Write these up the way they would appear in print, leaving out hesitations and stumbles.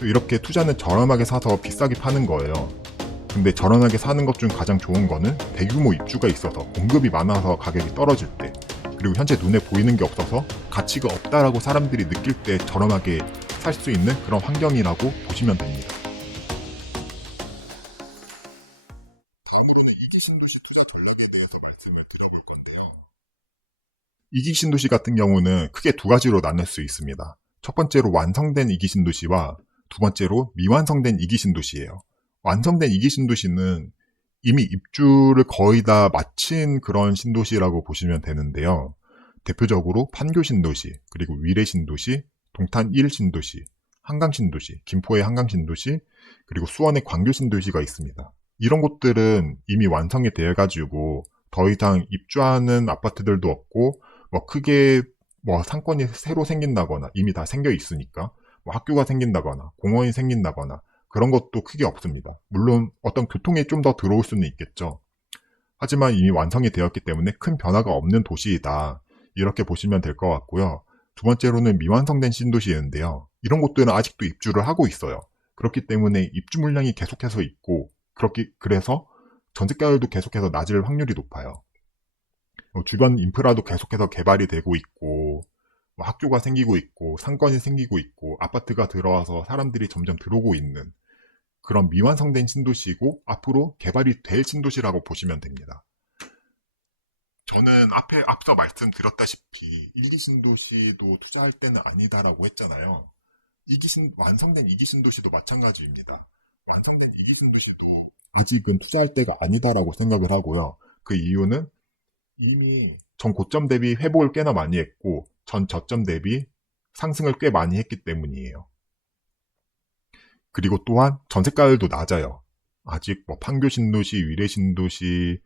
이렇게 투자는 저렴하게 사서 비싸게 파는 거예요. 근데 저렴하게 사는 것 중 가장 좋은 거는 대규모 입주가 있어서 공급이 많아서 가격이 떨어질 때, 그리고 현재 눈에 보이는 게 없어서 가치가 없다라고 사람들이 느낄 때 저렴하게 살 수 있는 그런 환경이라고 보시면 됩니다. 다음으로는 이기 신도시 투자 전략에 대해서 말씀을 드려볼 건데요. 이기 신도시 같은 경우는 크게 두 가지로 나눌 수 있습니다. 첫 번째로 완성된 이기 신도시와 두 번째로 미완성된 이기 신도시예요. 완성된 이기 신도시는 이미 입주를 거의 다 마친 그런 신도시라고 보시면 되는데요. 대표적으로 판교 신도시, 그리고 위례 신도시, 동탄 1 신도시, 한강 신도시, 김포의 한강 신도시, 그리고 수원의 광교 신도시가 있습니다. 이런 곳들은 이미 완성이 되어가지고 더 이상 입주하는 아파트들도 없고, 크게 상권이 새로 생긴다거나 이미 다 생겨 있으니까 학교가 생긴다거나 공원이 생긴다거나 그런 것도 크게 없습니다. 물론 어떤 교통이 좀 더 들어올 수는 있겠죠. 하지만 이미 완성이 되었기 때문에 큰 변화가 없는 도시이다. 이렇게 보시면 될 것 같고요. 두 번째로는 미완성된 신도시인데요. 이런 곳들은 아직도 입주를 하고 있어요. 그렇기 때문에 입주 물량이 계속해서 있고, 그래서 전세가율도 계속해서 낮을 확률이 높아요. 주변 인프라도 계속해서 개발이 되고 있고, 학교가 생기고 있고, 상권이 생기고 있고, 아파트가 들어와서 사람들이 점점 들어오고 있는 그런 미완성된 신도시이고, 앞으로 개발이 될 신도시라고 보시면 됩니다. 저는 앞서 말씀드렸다시피 1, 2 신도시도 투자할 때는 아니다라고 했잖아요. 완성된 2기 신도시도 마찬가지입니다. 완성된 2기 신도시도 아직은 투자할 때가 아니다라고 생각을 하고요. 그 이유는 이미 전 고점 대비 회복을 꽤나 많이 했고 전 저점 대비 상승을 꽤 많이 했기 때문이에요. 그리고 또한 전세가율도 낮아요. 아직 판교 신도시, 위례 신도시,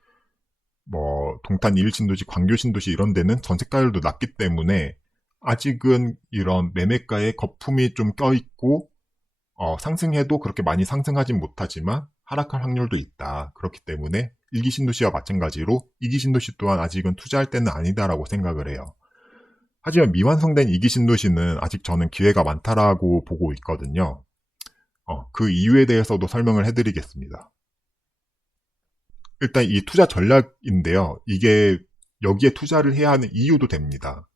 동탄 1 신도시, 광교 신도시 이런 데는 전세가율도 낮기 때문에 아직은 이런 매매가에 거품이 좀 껴있고 상승해도 그렇게 많이 상승하진 못하지만 하락할 확률도 있다. 그렇기 때문에 1기 신도시와 마찬가지로 2기 신도시 또한 아직은 투자할 때는 아니다라고 생각을 해요. 하지만 미완성된 2기 신도시는 아직 저는 기회가 많다라고 보고 있거든요. 그 이유에 대해서도 설명을 해드리겠습니다. 일단 이 투자 전략인데요. 이게 여기에 투자를 해야 하는 이유도 됩니다.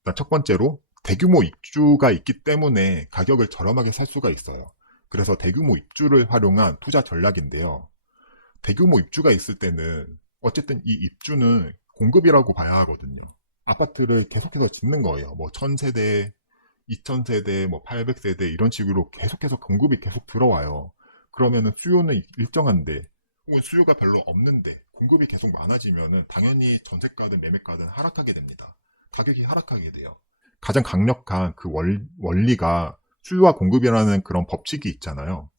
일단 첫 번째로 대규모 입주가 있기 때문에 가격을 저렴하게 살 수가 있어요. 그래서 대규모 입주를 활용한 투자 전략인데요. 대규모 입주가 있을 때는 어쨌든 이 입주는 공급이라고 봐야 하거든요. 아파트를 계속해서 짓는 거예요. 1000세대, 2000세대, 800세대 이런 식으로 계속해서 공급이 계속 들어와요. 그러면은 수요는 일정한데 혹은 수요가 별로 없는데 공급이 계속 많아지면은 당연히 전세가든 매매가든 하락하게 됩니다. 가격이 하락하게 돼요. 가장 강력한 그 원리가 수요와 공급이라는 그런 법칙이 있잖아요.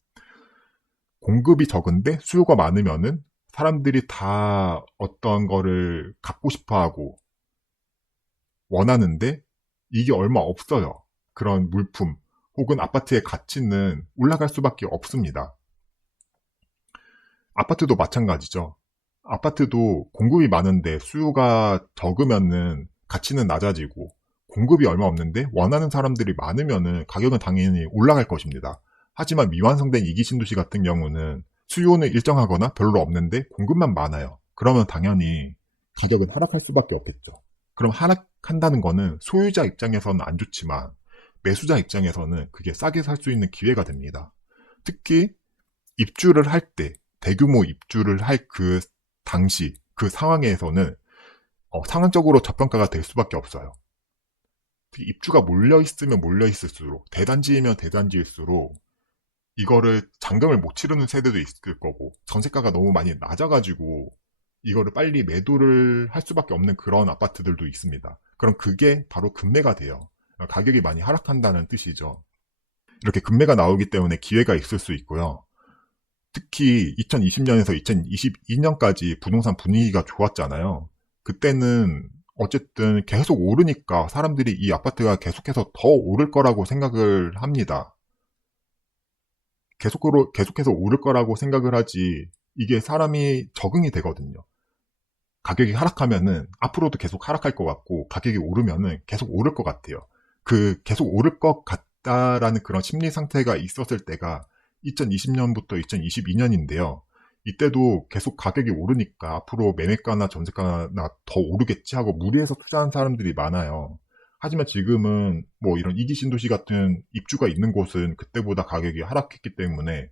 공급이 적은데 수요가 많으면은 사람들이 다 어떤 거를 갖고 싶어 하고 원하는데 이게 얼마 없어요. 그런 물품 혹은 아파트의 가치는 올라갈 수밖에 없습니다. 아파트도 마찬가지죠. 아파트도 공급이 많은데 수요가 적으면은 가치는 낮아지고 공급이 얼마 없는데 원하는 사람들이 많으면은 가격은 당연히 올라갈 것입니다. 하지만 미완성된 2기 신도시 같은 경우는 수요는 일정하거나 별로 없는데 공급만 많아요. 그러면 당연히 가격은 하락할 수밖에 없겠죠. 그럼 하락한다는 거는 소유자 입장에서는 안 좋지만 매수자 입장에서는 그게 싸게 살 수 있는 기회가 됩니다. 특히 입주를 할 때 대규모 입주를 할 그 당시 그 상황에서는 상황적으로 저평가가 될 수밖에 없어요. 특히 입주가 몰려있으면 몰려있을수록 대단지이면 대단지일수록 이거를 잔금을 못 치르는 세대도 있을 거고 전세가가 너무 많이 낮아가지고 이거를 빨리 매도를 할 수밖에 없는 그런 아파트들도 있습니다. 그럼 그게 바로 급매가 돼요. 가격이 많이 하락한다는 뜻이죠. 이렇게 급매가 나오기 때문에 기회가 있을 수 있고요. 특히 2020년에서 2022년까지 부동산 분위기가 좋았잖아요. 그때는 어쨌든 계속 오르니까 사람들이 이 아파트가 계속해서 더 오를 거라고 생각을 합니다. 계속해서 오를 거라고 생각을 하지 이게 사람이 적응이 되거든요. 가격이 하락하면은 앞으로도 계속 하락할 것 같고 가격이 오르면은 계속 오를 것 같아요. 그 계속 오를 것 있다라는 그런 심리 상태가 있었을 때가 2020년부터 2022년인데요. 이때도 계속 가격이 오르니까 앞으로 매매가나 전세가나 더 오르겠지 하고 무리해서 투자한 사람들이 많아요. 하지만 지금은 뭐 이런 이기 신도시 같은 입주가 있는 곳은 그때보다 가격이 하락했기 때문에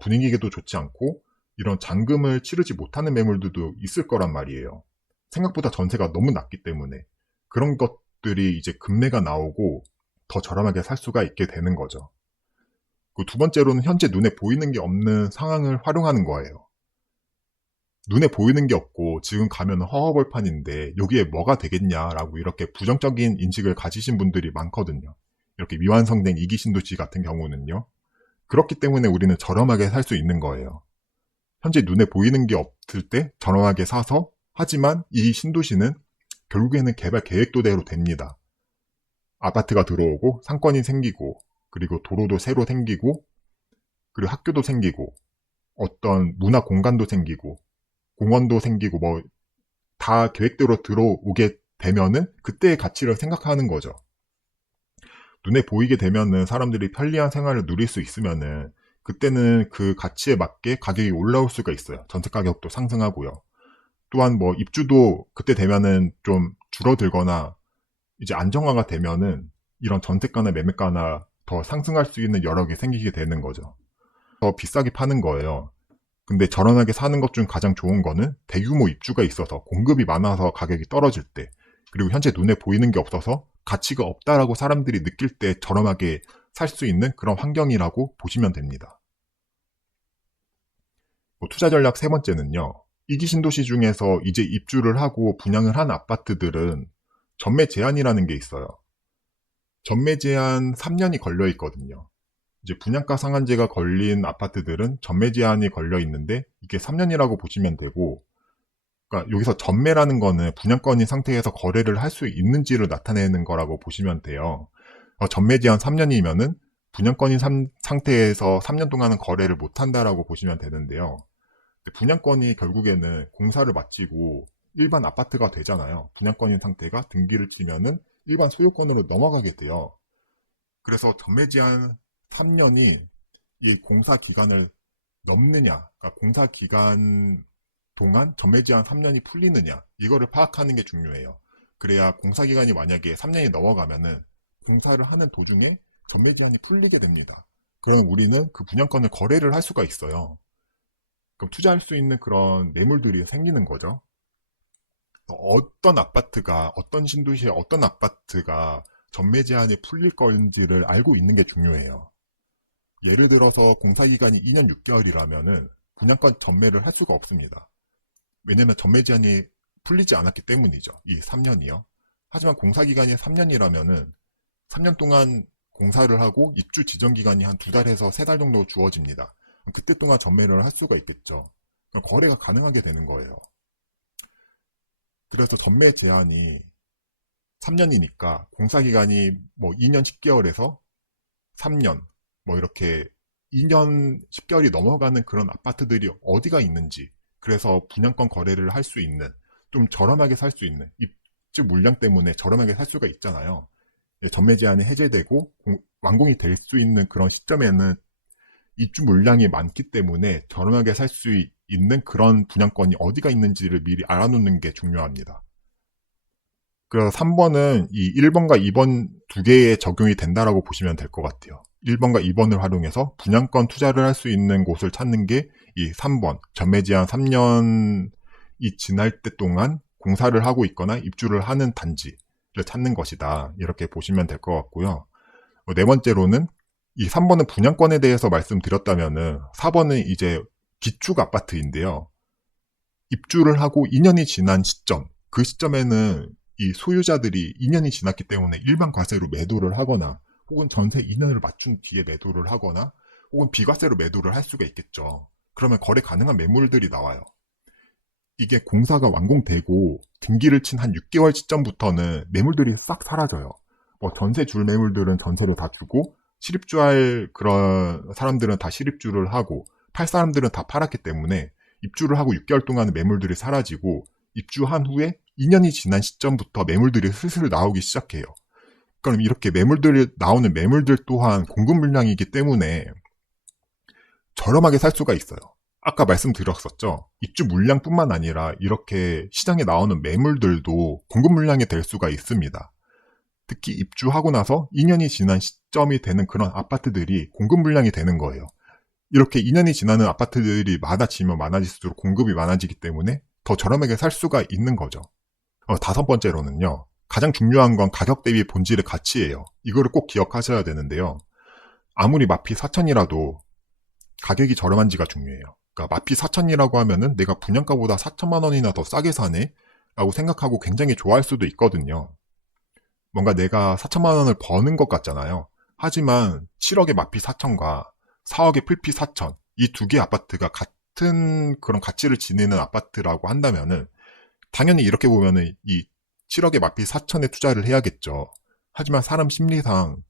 분위기도 좋지 않고 이런 잔금을 치르지 못하는 매물들도 있을 거란 말이에요. 생각보다 전세가 너무 낮기 때문에 그런 것들이 이제 급매가 나오고 더 저렴하게 살 수가 있게 되는 거죠. 그 두 번째로는 현재 눈에 보이는 게 없는 상황을 활용하는 거예요. 눈에 보이는 게 없고 지금 가면 허허벌판인데 여기에 뭐가 되겠냐라고 이렇게 부정적인 인식을 가지신 분들이 많거든요. 이렇게 미완성된 이기 신도시 같은 경우는요. 그렇기 때문에 우리는 저렴하게 살 수 있는 거예요. 현재 눈에 보이는 게 없을 때 저렴하게 사서 하지만 이 신도시는 결국에는 개발 계획도대로 됩니다. 아파트가 들어오고 상권이 생기고 그리고 도로도 새로 생기고 그리고 학교도 생기고 어떤 문화 공간도 생기고 공원도 생기고 뭐 다 계획대로 들어오게 되면은 그때의 가치를 생각하는 거죠. 눈에 보이게 되면은 사람들이 편리한 생활을 누릴 수 있으면은 그때는 그 가치에 맞게 가격이 올라올 수가 있어요. 전세 가격도 상승하고요. 또한 뭐 입주도 그때 되면은 좀 줄어들거나 이제 안정화가 되면은 이런 전세가나 매매가나 더 상승할 수 있는 여력이 생기게 되는 거죠. 더 비싸게 파는 거예요. 근데 저렴하게 사는 것 중 가장 좋은 거는 대규모 입주가 있어서 공급이 많아서 가격이 떨어질 때 그리고 현재 눈에 보이는 게 없어서 가치가 없다라고 사람들이 느낄 때 저렴하게 살 수 있는 그런 환경이라고 보시면 됩니다. 투자 전략 세 번째는요. 이기 신도시 중에서 이제 입주를 하고 분양을 한 아파트들은 전매 제한이라는 게 있어요. 전매 제한 3년이 걸려 있거든요. 이제 분양가 상한제가 걸린 아파트들은 전매 제한이 걸려 있는데 이게 3년이라고 보시면 되고, 그러니까 여기서 전매라는 거는 분양권인 상태에서 거래를 할 수 있는지를 나타내는 거라고 보시면 돼요. 전매 제한 3년이면은 분양권인 상태에서 3년 동안은 거래를 못 한다라고 보시면 되는데요. 분양권이 결국에는 공사를 마치고 일반 아파트가 되잖아요. 분양권인 상태가 등기를 치면은 일반 소유권으로 넘어가게 돼요. 그래서 전매 제한 3년이 이 공사 기간을 넘느냐, 그러니까 공사 기간 동안 전매 제한 3년이 풀리느냐, 이거를 파악하는 게 중요해요. 그래야 공사 기간이 만약에 3년이 넘어가면은 공사를 하는 도중에 전매 제한이 풀리게 됩니다. 그럼 우리는 그 분양권을 거래를 할 수가 있어요. 그럼 투자할 수 있는 그런 매물들이 생기는 거죠. 어떤 아파트가, 어떤 신도시의 어떤 아파트가 전매 제한이 풀릴 건지를 알고 있는 게 중요해요. 예를 들어서 공사기간이 2년 6개월이라면은 분양권 전매를 할 수가 없습니다. 왜냐면 전매 제한이 풀리지 않았기 때문이죠. 이 3년이요. 하지만 공사기간이 3년이라면은 3년 동안 공사를 하고 입주 지정 기간이 한 2달에서 3달 정도 주어집니다. 그때 동안 전매를 할 수가 있겠죠. 그럼 거래가 가능하게 되는 거예요. 그래서 전매 제한이 3년이니까 공사기간이 뭐 2년 10개월에서 3년, 뭐 이렇게 2년 10개월이 넘어가는 그런 아파트들이 어디가 있는지, 그래서 분양권 거래를 할 수 있는, 좀 저렴하게 살 수 있는, 입주 물량 때문에 저렴하게 살 수가 있잖아요. 전매 제한이 해제되고 완공이 될 수 있는 그런 시점에는 입주 물량이 많기 때문에 저렴하게 살 수 있는 그런 분양권이 어디가 있는지를 미리 알아놓는 게 중요합니다. 그래서 3번은 이 1번과 2번 두 개에 적용이 된다라고 보시면 될 것 같아요. 1번과 2번을 활용해서 분양권 투자를 할 수 있는 곳을 찾는 게 이 3번, 전매 제한 3년이 지날 때 동안 공사를 하고 있거나 입주를 하는 단지를 찾는 것이다. 이렇게 보시면 될 것 같고요. 네 번째로는 이 3번은 분양권에 대해서 말씀드렸다면은 4번은 이제 기축 아파트인데요. 입주를 하고 2년이 지난 시점, 그 시점에는 이 소유자들이 2년이 지났기 때문에 일반 과세로 매도를 하거나 혹은 전세 2년을 맞춘 뒤에 매도를 하거나 혹은 비과세로 매도를 할 수가 있겠죠. 그러면 거래 가능한 매물들이 나와요. 이게 공사가 완공되고 등기를 친 한 6개월 시점부터는 매물들이 싹 사라져요. 뭐 전세 줄 매물들은 전세를 다 주고 실입주할 그런 사람들은 다 실입주를 하고 팔 사람들은 다 팔았기 때문에 입주를 하고 6개월 동안은 매물들이 사라지고 입주한 후에 2년이 지난 시점부터 매물들이 슬슬 나오기 시작해요. 그럼 이렇게 나오는 매물들 또한 공급 물량이기 때문에 저렴하게 살 수가 있어요. 아까 말씀드렸었죠. 입주 물량뿐만 아니라 이렇게 시장에 나오는 매물들도 공급 물량이 될 수가 있습니다. 특히 입주하고 나서 2년이 지난 시점이 되는 그런 아파트들이 공급 물량이 되는 거예요. 이렇게 2년이 지나는 아파트들이 많아지면 많아질수록 공급이 많아지기 때문에 더 저렴하게 살 수가 있는 거죠. 다섯 번째로는요. 가장 중요한 건 가격 대비 본질의 가치예요. 이거를 꼭 기억하셔야 되는데요. 아무리 마피 4천이라도 가격이 저렴한지가 중요해요. 그러니까 마피 4천이라고 하면은 내가 분양가보다 4천만 원이나 더 싸게 사네? 라고 생각하고 굉장히 좋아할 수도 있거든요. 뭔가 내가 4천만 원을 버는 것 같잖아요. 하지만 7억의 마피 4천과 4억의 풀피 4천, 이 두 개의 아파트가 같은 그런 가치를 지니는 아파트라고 한다면은 당연히 이렇게 보면은 이 7억의 마피 4천에 투자를 해야겠죠. 하지만 사람 심리상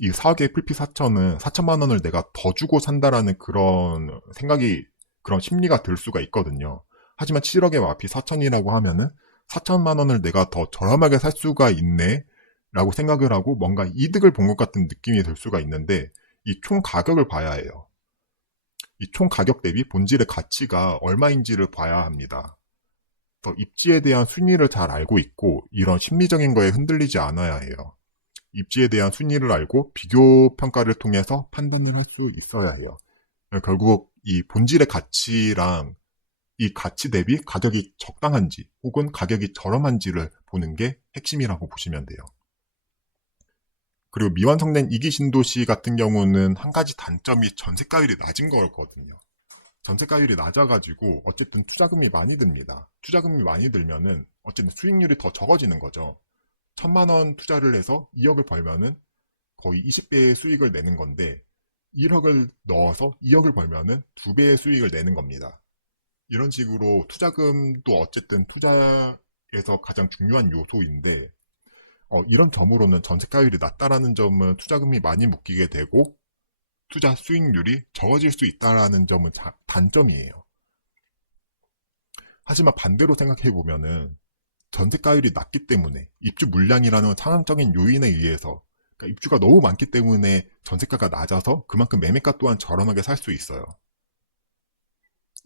이 4억의 풀피 4천은 4천만 원을 내가 더 주고 산다라는 그런 생각이, 그런 심리가 들 수가 있거든요. 하지만 7억의 마피 4천이라고 하면은 4천만 원을 내가 더 저렴하게 살 수가 있네 라고 생각을 하고 뭔가 이득을 본 것 같은 느낌이 들 수가 있는데, 이 총 가격을 봐야 해요. 이 총 가격 대비 본질의 가치가 얼마인지를 봐야 합니다. 더 입지에 대한 순위를 잘 알고 있고 이런 심리적인 거에 흔들리지 않아야 해요. 입지에 대한 순위를 알고 비교 평가를 통해서 판단을 할 수 있어야 해요. 결국 이 본질의 가치랑 이 가치 대비 가격이 적당한지 혹은 가격이 저렴한지를 보는 게 핵심이라고 보시면 돼요. 그리고 미완성된 2기 신도시 같은 경우는 한 가지 단점이 전세가율이 낮은 거거든요. 전세가율이 낮아가지고 어쨌든 투자금이 많이 듭니다. 투자금이 많이 들면은 어쨌든 수익률이 더 적어지는 거죠. 1,000만 원 투자를 해서 2억을 벌면은 거의 20배의 수익을 내는 건데 1억을 넣어서 2억을 벌면은 2배의 수익을 내는 겁니다. 이런 식으로 투자금도 어쨌든 투자에서 가장 중요한 요소인데 이런 점으로는 전세가율이 낮다라는 점은 투자금이 많이 묶이게 되고 투자 수익률이 적어질 수 있다라는 점은 단점이에요. 하지만 반대로 생각해보면은 전세가율이 낮기 때문에 입주 물량이라는 상황적인 요인에 의해서, 그러니까 입주가 너무 많기 때문에 전세가가 낮아서 그만큼 매매가 또한 저렴하게 살 수 있어요.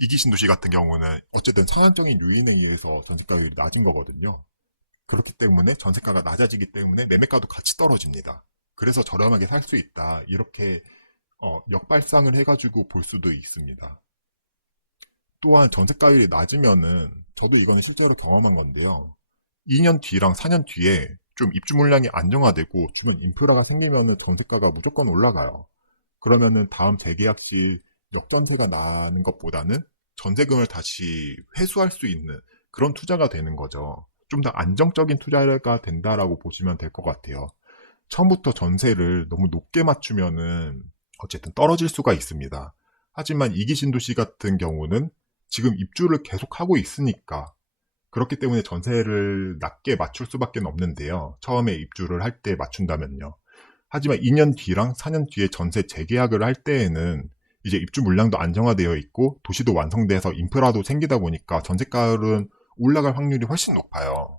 2기 신도시 같은 경우는 어쨌든 상황적인 요인에 의해서 전세가율이 낮은 거거든요. 그렇기 때문에 전세가가 낮아지기 때문에 매매가도 같이 떨어집니다. 그래서 저렴하게 살 수 있다. 이렇게 역발상을 해가지고 볼 수도 있습니다. 또한 전세가율이 낮으면은 저도 이거는 실제로 경험한 건데요. 2년 뒤랑 4년 뒤에 좀 입주 물량이 안정화되고 주변 인프라가 생기면은 전세가가 무조건 올라가요. 그러면은 다음 재계약 시 역전세가 나는 것보다는 전세금을 다시 회수할 수 있는 그런 투자가 되는 거죠. 좀 더 안정적인 투자가 된다라고 보시면 될 것 같아요. 처음부터 전세를 너무 높게 맞추면은 어쨌든 떨어질 수가 있습니다. 하지만 2기 신도시 같은 경우는 지금 입주를 계속하고 있으니까 그렇기 때문에 전세를 낮게 맞출 수밖에 없는데요. 처음에 입주를 할 때 맞춘다면요. 하지만 2년 뒤랑 4년 뒤에 전세 재계약을 할 때에는 이제 입주 물량도 안정화되어 있고 도시도 완성돼서 인프라도 생기다 보니까 전세가율은 올라갈 확률이 훨씬 높아요.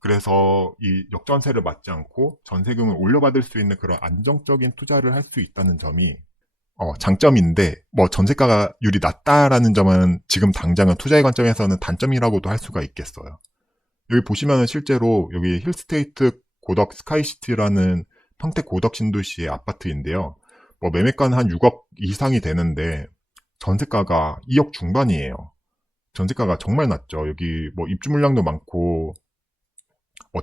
그래서 이 역전세를 맞지 않고 전세금을 올려받을 수 있는 그런 안정적인 투자를 할 수 있다는 점이 장점인데, 뭐 전세가율이 낮다라는 점은 지금 당장은 투자의 관점에서는 단점이라고도 할 수가 있겠어요. 여기 보시면은 실제로 여기 힐스테이트 고덕 스카이시티라는 평택 고덕 신도시의 아파트인데요. 뭐 매매가는 한 6억 이상이 되는데 전세가가 2억 중반이에요. 전세가가 정말 낮죠. 여기 뭐 입주 물량도 많고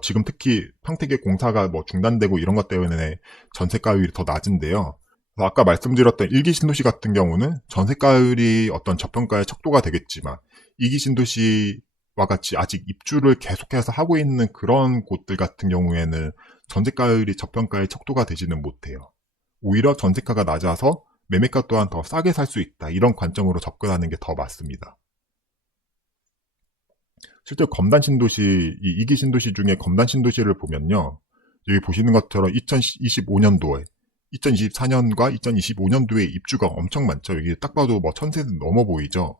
지금 특히 평택의 공사가 뭐 중단되고 이런 것 때문에 전세가율이 더 낮은데요. 아까 말씀드렸던 1기 신도시 같은 경우는 전세가율이 어떤 저평가의 척도가 되겠지만 2기 신도시와 같이 아직 입주를 계속해서 하고 있는 그런 곳들 같은 경우에는 전세가율이 저평가의 척도가 되지는 못해요. 오히려 전세가가 낮아서 매매가 또한 더 싸게 살 수 있다. 이런 관점으로 접근하는 게 더 맞습니다. 실제 검단 신도시, 이 2기 신도시 중에 검단 신도시를 보면요. 여기 보시는 것처럼 2025년도에 2024년과 2025년도에 입주가 엄청 많죠. 여기 딱 봐도 뭐 1,000세대 넘어 보이죠.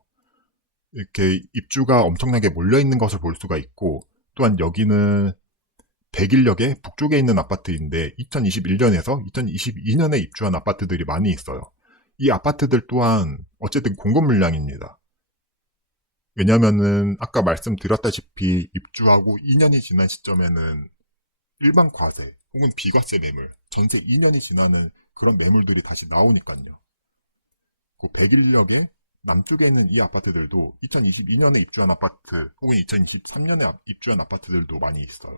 이렇게 입주가 엄청나게 몰려있는 것을 볼 수가 있고, 또한 여기는 백일역의 북쪽에 있는 아파트인데 2021년에서 2022년에 입주한 아파트들이 많이 있어요. 이 아파트들 또한 어쨌든 공급 물량입니다. 왜냐면은 아까 말씀드렸다시피 입주하고 2년이 지난 시점에는 일반 과세 혹은 비과세 매물, 전세 2년이 지나는 그런 매물들이 다시 나오니까요. 그 백일역의 남쪽에 있는 이 아파트들도 2022년에 입주한 아파트 혹은 2023년에 입주한 아파트들도 많이 있어요.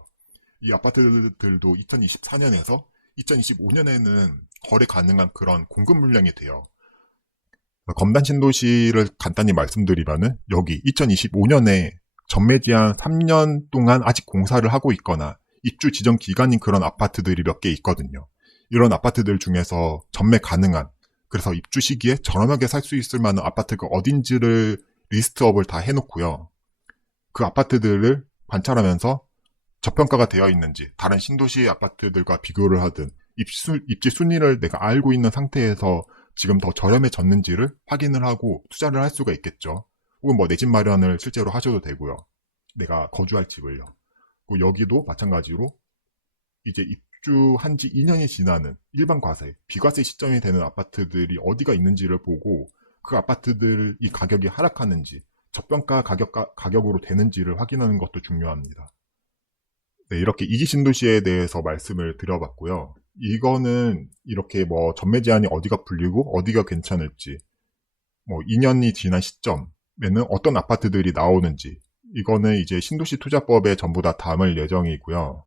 이 아파트들도 2024년에서 2025년에는 거래 가능한 그런 공급 물량이 돼요. 검단 신도시를 간단히 말씀드리면은 여기 2025년에 전매제한 3년 동안 아직 공사를 하고 있거나 입주 지정 기간인 그런 아파트들이 몇 개 있거든요. 이런 아파트들 중에서 전매 가능한, 그래서 입주 시기에 저렴하게 살 수 있을 만한 아파트가 어딘지를 리스트업을 다 해놓고요. 그 아파트들을 관찰하면서 저평가가 되어 있는지, 다른 신도시 아파트들과 비교를 하든 입지 순위를 내가 알고 있는 상태에서 지금 더 저렴해졌는지를 확인을 하고 투자를 할 수가 있겠죠. 혹은 뭐 내 집 마련을 실제로 하셔도 되고요. 내가 거주할 집을요. 그리고 여기도 마찬가지로 이제 입주한 지 2년이 지나는 일반 과세, 비과세 시점이 되는 아파트들이 어디가 있는지를 보고 그 아파트들이 가격이 하락하는지, 저평가 가격으로 되는지를 확인하는 것도 중요합니다. 네, 이렇게 이기 신도시에 대해서 말씀을 드려봤고요. 이거는 이렇게 뭐 전매 제한이 어디가 풀리고 어디가 괜찮을지, 뭐 2년이 지난 시점에는 어떤 아파트들이 나오는지, 이거는 이제 신도시 투자법에 전부 다 담을 예정이고요.